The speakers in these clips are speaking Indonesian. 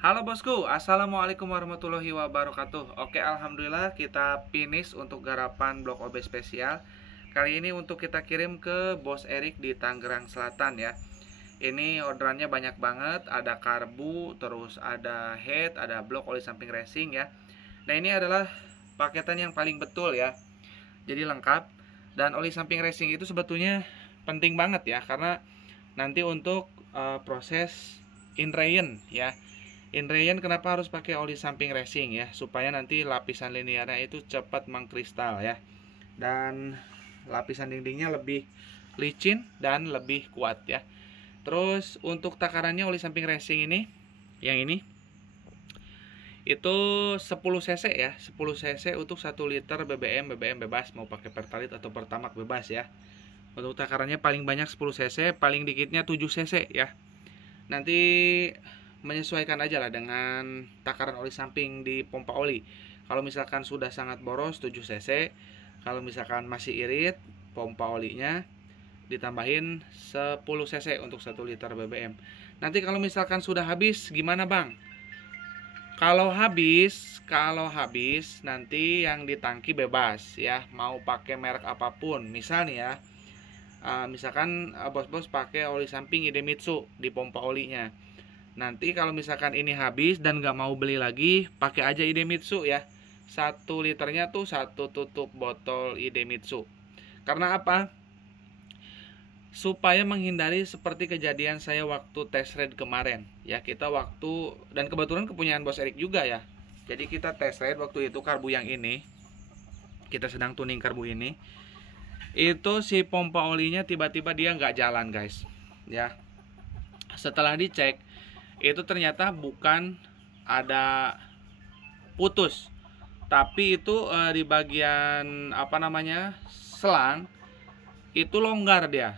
Halo bosku, assalamualaikum warahmatullahi wabarakatuh. Oke, alhamdulillah kita finish untuk garapan blok OB spesial. Kali ini untuk kita kirim ke Bos Erik di Tangerang Selatan ya. Ini orderannya banyak banget, ada karbu, terus ada head, ada blok oli samping racing ya. Nah ini adalah paketan yang paling betul ya. Jadi lengkap. Dan oli samping racing itu sebetulnya penting banget ya, karena nanti untuk proses inrayen ya. Inrayen kenapa harus pakai oli samping racing ya, supaya nanti lapisan linearnya itu cepat mengkristal ya, dan lapisan dindingnya lebih licin dan lebih kuat ya. Terus untuk takarannya oli samping racing ini, yang ini itu 10 cc ya, 10 cc untuk 1 liter BBM bebas, mau pakai pertalite atau pertamax bebas ya. Untuk takarannya paling banyak 10 cc, paling dikitnya 7 cc ya. Nanti menyesuaikan aja lah dengan takaran oli samping di pompa oli. Kalau misalkan sudah sangat boros 7 cc, kalau misalkan masih irit, pompa olinya ditambahin 10 cc untuk 1 liter BBM. Nanti kalau misalkan sudah habis gimana bang? Kalau habis nanti yang di tangki bebas ya, mau pakai merek apapun. Misal nih ya, misalkan bos-bos pakai oli samping Idemitsu di pompa olinya. Nanti kalau misalkan ini habis dan nggak mau beli lagi, pakai aja Idemitsu ya. 1 liternya tuh 1 tutup botol Idemitsu. Karena apa? Supaya menghindari seperti kejadian saya waktu test ride kemarin. Ya, kita waktu, dan kebetulan kepunyaan Bos Erik juga ya. Jadi kita test ride waktu itu karbu yang ini. Kita sedang tuning karbu ini. Itu si pompa olinya tiba-tiba dia nggak jalan guys. Ya. Setelah dicek, itu ternyata bukan ada putus, tapi itu di bagian selang itu longgar, dia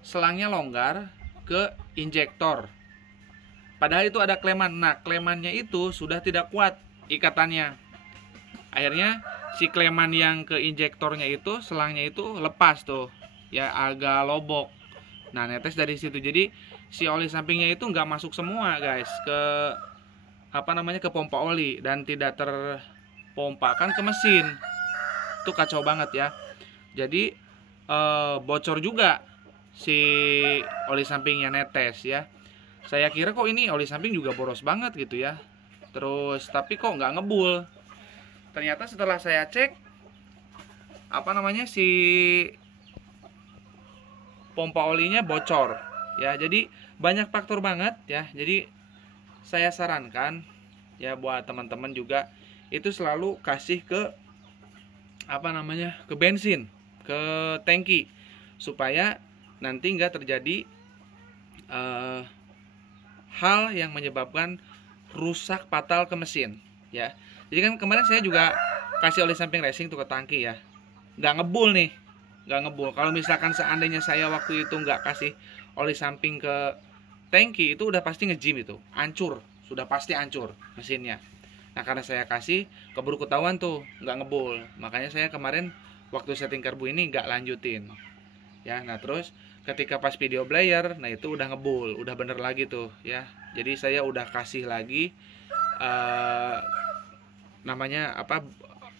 selangnya longgar ke injektor, padahal itu ada kleman. Nah, klemannya itu sudah tidak kuat ikatannya, akhirnya si kleman yang ke injektornya itu, selangnya itu lepas tuh ya, agak lobok. Nah, netes dari situ. Jadi si oli sampingnya itu nggak masuk semua guys ke ke pompa oli, dan tidak terpompakan ke mesin. Itu kacau banget ya. Jadi bocor juga si oli sampingnya, netes ya. Saya kira kok ini oli samping juga boros banget gitu ya. Terus tapi kok nggak ngebul. Ternyata setelah saya cek si pompa olinya bocor ya. Jadi banyak faktor banget ya. Jadi saya sarankan ya buat teman-teman juga itu selalu kasih ke ke bensin, ke tangki, supaya nanti nggak terjadi hal yang menyebabkan rusak fatal ke mesin ya. Jadi kan kemarin saya juga kasih oli samping racing tuh ke tangki ya, nggak ngebul nih, nggak ngebul. Kalau misalkan seandainya saya waktu itu nggak kasih oli samping ke tangki, itu udah pasti ngejim, itu hancur, sudah pasti hancur mesinnya. Nah, karena saya kasih, keburu ketahuan tuh nggak ngebul. Makanya saya kemarin waktu setting karbu ini nggak lanjutin ya. Nah, terus ketika pas video player, nah itu udah ngebul, udah bener lagi tuh ya. Jadi saya udah kasih lagi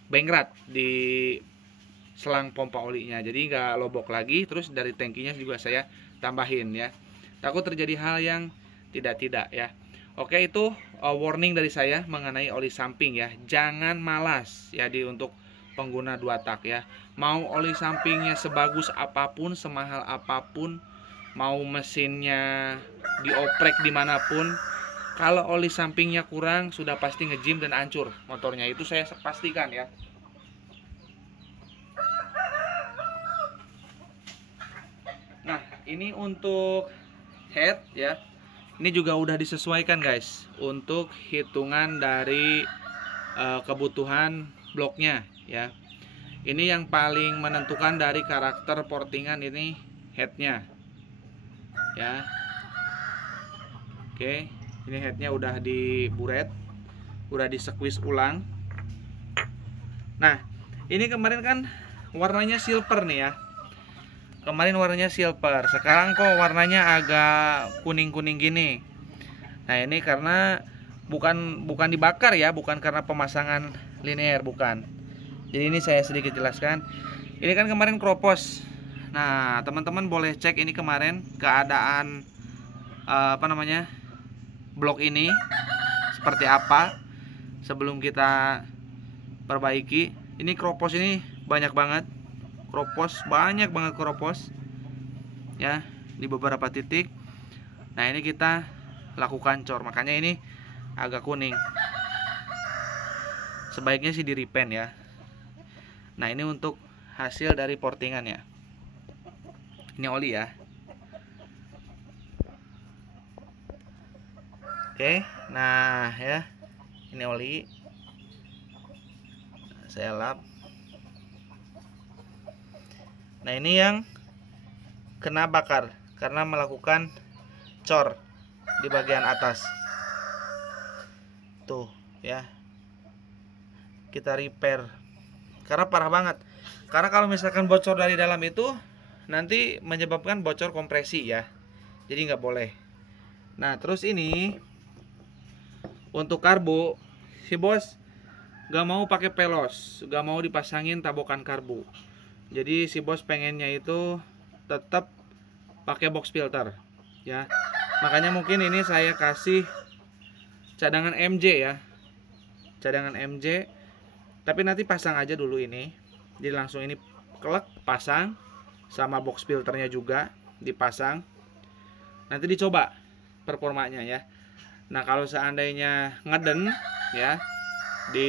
bengrat di selang pompa olinya, jadi nggak lobok lagi. Terus dari tangkinya juga saya tambahin ya, takut terjadi hal yang tidak ya. Oke, itu warning dari saya mengenai oli samping ya. Jangan malas ya untuk pengguna 2 tak ya. Mau oli sampingnya sebagus apapun, semahal apapun, mau mesinnya dioprek dimanapun, kalau oli sampingnya kurang, sudah pasti ngejim dan hancur motornya. Itu saya pastikan ya. Nah, ini untuk head ya. Ini juga udah disesuaikan guys untuk hitungan dari kebutuhan bloknya ya. Ini yang paling menentukan dari karakter portingan ini headnya ya. Oke, ini headnya udah diburet, udah di squeeze ulang. Nah, ini kemarin kan warnanya silver nih ya. Kemarin warnanya silver, sekarang kok warnanya agak kuning-kuning gini. Nah ini karena bukan dibakar ya, bukan karena pemasangan linear, bukan. Jadi ini saya sedikit jelaskan. Ini kan kemarin kropos. Nah teman-teman boleh cek ini kemarin keadaan blok ini seperti apa sebelum kita perbaiki. Ini kropos ini banyak banget kropos ya di beberapa titik. Nah ini kita lakukan cor, makanya ini agak kuning. Sebaiknya sih di repaint ya. Nah ini untuk hasil dari portingan ya. Ini oli ya. Oke, nah ya, ini oli. Saya lap. Nah ini yang kena bakar karena melakukan cor di bagian atas. Tuh ya. Kita repair. Karena parah banget. Karena kalau misalkan bocor dari dalam itu nanti menyebabkan bocor kompresi ya. Jadi nggak boleh. Nah terus ini untuk karbu, si bos gak mau pakai pelos, gak mau dipasangin tabokan karbu. Jadi si bos pengennya itu tetap pakai box filter ya. Makanya mungkin ini saya kasih cadangan MJ ya, cadangan MJ. Tapi nanti pasang aja dulu ini. Jadi langsung ini klek pasang, sama box filternya juga dipasang. Nanti dicoba performanya ya. Nah kalau seandainya ngeden ya di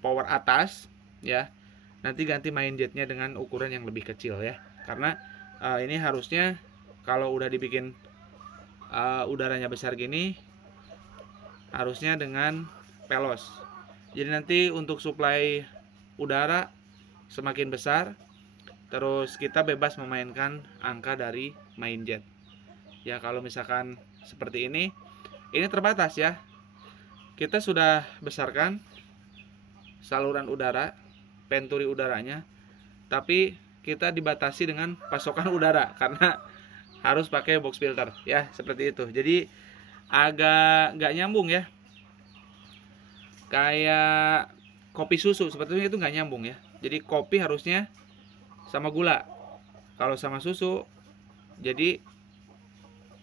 power atas ya, nanti ganti main jetnya dengan ukuran yang lebih kecil ya. Karena ini harusnya kalau udah dibikin udaranya besar gini, harusnya dengan pelos. Jadi nanti untuk suplai udara semakin besar, terus kita bebas memainkan angka dari main jet. Ya kalau misalkan seperti ini terbatas ya. Kita sudah besarkan saluran udara, venturi udaranya, tapi kita dibatasi dengan pasokan udara karena harus pakai box filter ya, seperti itu. Jadi agak nggak nyambung ya, kayak kopi susu sebetulnya itu nggak nyambung ya. Jadi kopi harusnya sama gula, kalau sama susu jadi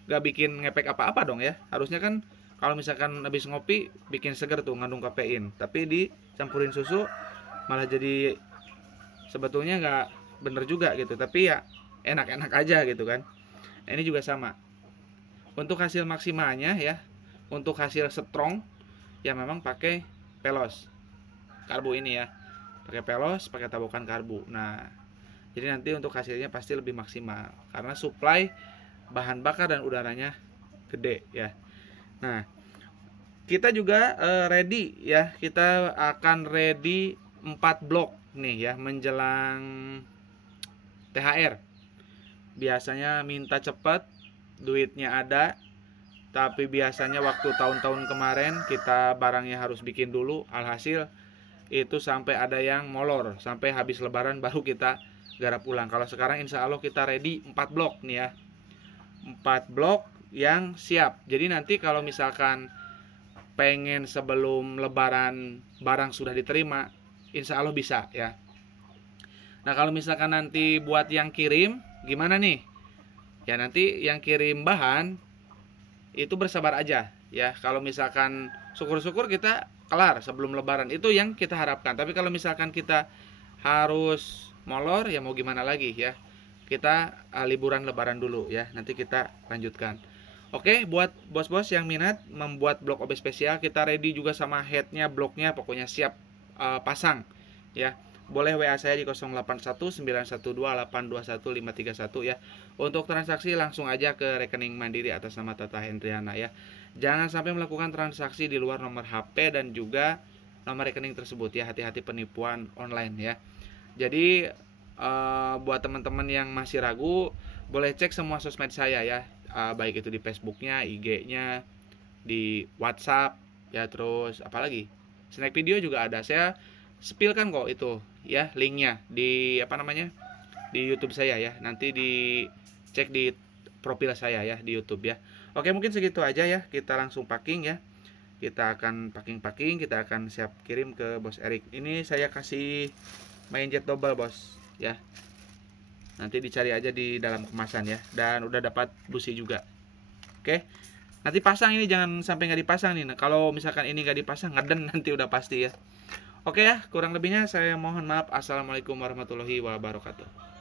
nggak bikin ngepek apa-apa dong ya. Harusnya kan kalau misalkan habis ngopi bikin seger tuh, ngandung kafein, tapi dicampurin susu malah jadi sebetulnya nggak bener juga gitu, tapi ya enak-enak aja gitu kan. Nah ini juga sama untuk hasil maksimalnya ya, untuk hasil strong ya memang pakai pelos karbu ini ya, pakai pelos, pakai tabokan karbu. Nah jadi nanti untuk hasilnya pasti lebih maksimal karena supply bahan bakar dan udaranya gede ya. Nah kita juga ready ya, kita akan ready 4 blok nih ya menjelang THR. Biasanya minta cepat, duitnya ada, tapi biasanya waktu tahun-tahun kemarin kita barangnya harus bikin dulu, alhasil itu sampai ada yang molor, sampai habis lebaran baru kita garap ulang. Kalau sekarang insya Allah kita ready 4 blok nih ya, 4 blok yang siap. Jadi nanti kalau misalkan pengen sebelum lebaran barang sudah diterima, insya Allah bisa ya. Nah kalau misalkan nanti buat yang kirim gimana nih ya, nanti yang kirim bahan itu bersabar aja ya. Kalau misalkan syukur-syukur kita kelar sebelum lebaran, itu yang kita harapkan. Tapi kalau misalkan kita harus molor ya mau gimana lagi ya, kita liburan lebaran dulu ya, nanti kita lanjutkan. Oke, buat bos-bos yang minat membuat blok OB spesial, kita ready juga sama headnya, bloknya, pokoknya siap pasang ya. Boleh WA saya di 081912821531 ya. Untuk transaksi langsung aja ke rekening Mandiri atas nama Tata Hendriana ya. Jangan sampai melakukan transaksi di luar nomor HP dan juga nomor rekening tersebut ya. Hati-hati penipuan online ya. Jadi buat teman-teman yang masih ragu, boleh cek semua sosmed saya ya, baik itu di Facebooknya, IG-nya, di WhatsApp ya, terus apalagi snack video juga ada. Saya spillkan kok itu ya linknya di di YouTube saya ya. Nanti dicek di profil saya ya di YouTube ya. Oke, mungkin segitu aja ya. Kita langsung packing ya. Kita akan packing, kita akan siap kirim ke Bos Erik. Ini saya kasih main jet double, Bos, ya. Nanti dicari aja di dalam kemasan ya. Dan udah dapat busi juga. Oke. Nanti pasang ini, jangan sampai nggak dipasang nih. Nah, kalau misalkan ini nggak dipasang, ngeden nanti udah pasti ya. Oke ya, kurang lebihnya saya mohon maaf. Assalamualaikum warahmatullahi wabarakatuh.